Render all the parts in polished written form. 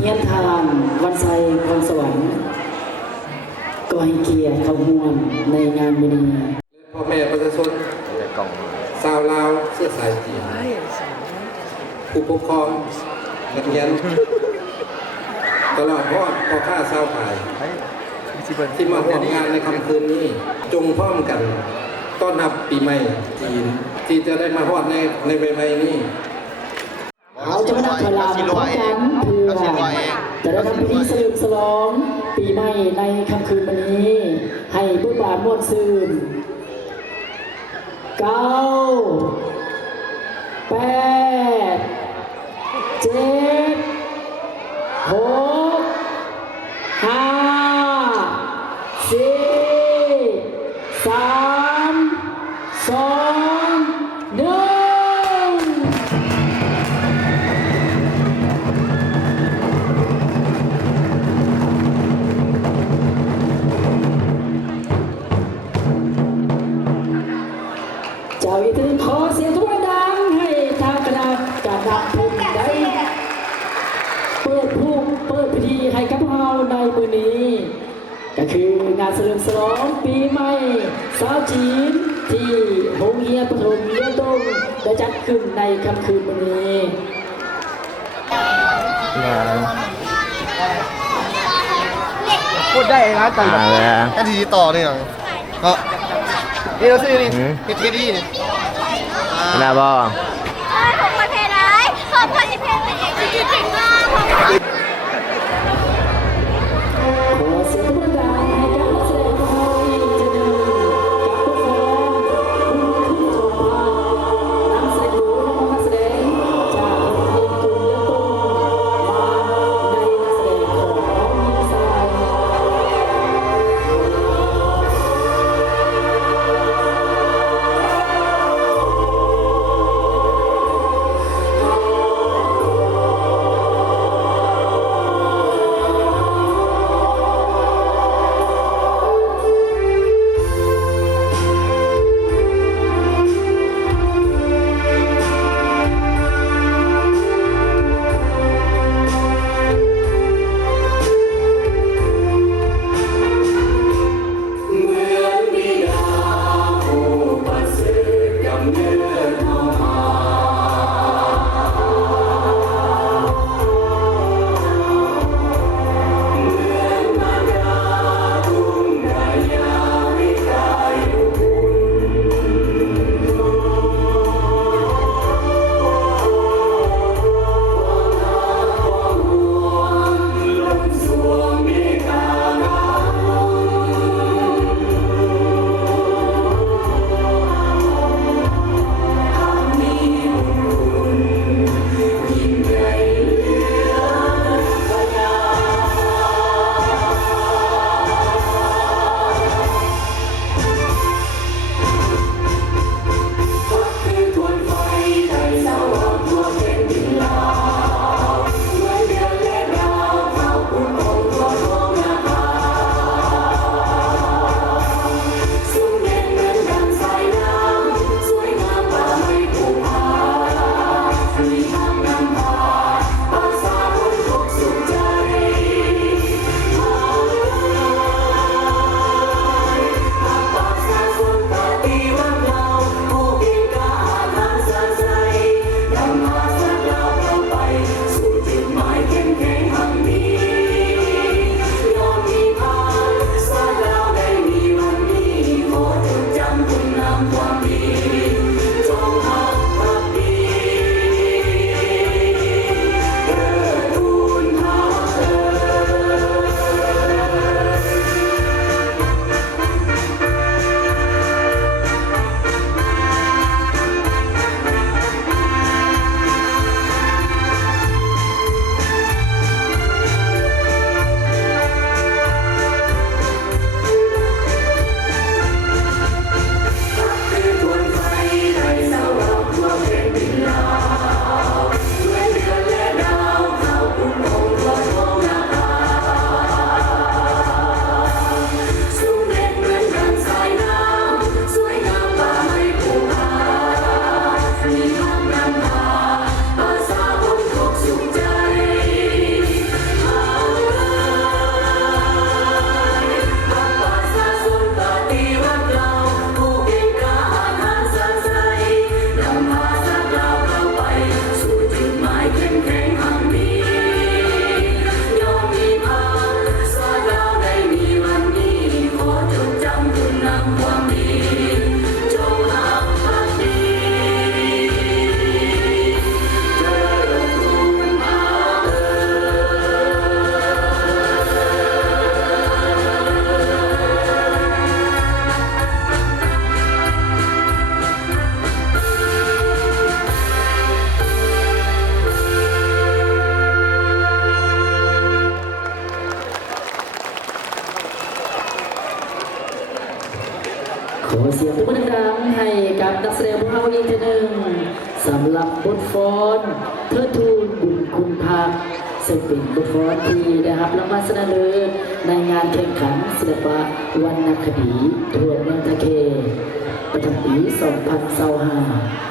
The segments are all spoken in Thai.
เฮียนทานวันไซพรสวรรค์ก็ให้เกียรติขบวนในงานวันนี้พ่อแม่ประชาชนชาวลาวเสื้อสายจีนผู้ปกครองนักเรียนตลอดพ่อข้าชาวไทยที่มาร่วมงานในค่ำคืนนี้จงพร้อมกันต้อนรับปีใหม่จีนที่จะได้มาฮอดในใบไม้นี้เราจะมานับถอยหลังพร้อมกันเพื่อจะได้ทำพิธีเฉลิมฉลองปีใหม่ในค่ำคืนวันนี้ให้บุญบาทม่วนซื่น9 8 7 6 5 4 3 2 1เจ้าอีกทีขอเสียงทุกคนดังให้ทางคณะกรรมการได้เปิดพิธีให้กับเราในมื้อนี้ก็คืองานเฉลิมฉลองปีใหม่ชาวจีนที่โรงเรียนประถมเลี้ยงต้งได้จัดขึ้นในค่ำคืนวันนี้พูดได้นะแต่แบบทีต่อเนี่ยก็นี่เราซื้อนี่ทีดีนี่นะบ่ผมคนเพลร้ายผมคนที่เพลเป็นเอกจริงๆมากผมขอเสียงทุกคนดังให้กับนักแสดงของเราอีกทีหนึ่งกับผู้ฟ้องคุณขึ้นโชว์ภาพนำแสดงจากโรงเรียนกรุงเลี้ยงต้งมาในนักแสดงของน้องยิ้มสาย นักแสดงพวกเราอีกทีหนึ่งสำหรับบทฟ้อนเทิดทูนบุญคุณพระซึ่งเป็นบทฟ้อนที่ได้รับรางวัลชนะเลิศในงานแข่งขันศิลปะวรรณคดีทั่วเมืองทะเคประจำปี 2025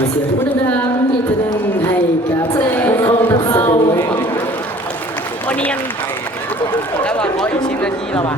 ขอเสียงทุกคนดังๆอีกทีหนึงให้กับแสดงของนักแสดง วันนี้ยังแล้วว่าขออีก10 นาทีแล้วว่ะ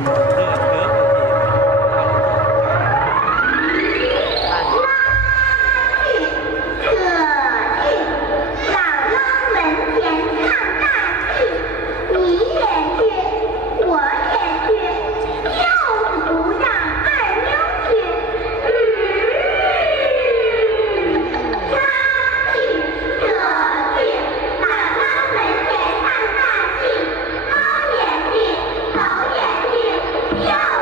表演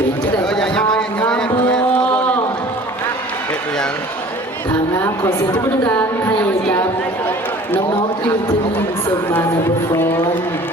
เป็นจะได้ประทานงามบ่ เฮ็ดเป็นยัง ทางงามขอเสียงทุกคนดังๆให้กับน้องๆอีกทีหนึงส่งมาในบทกลอน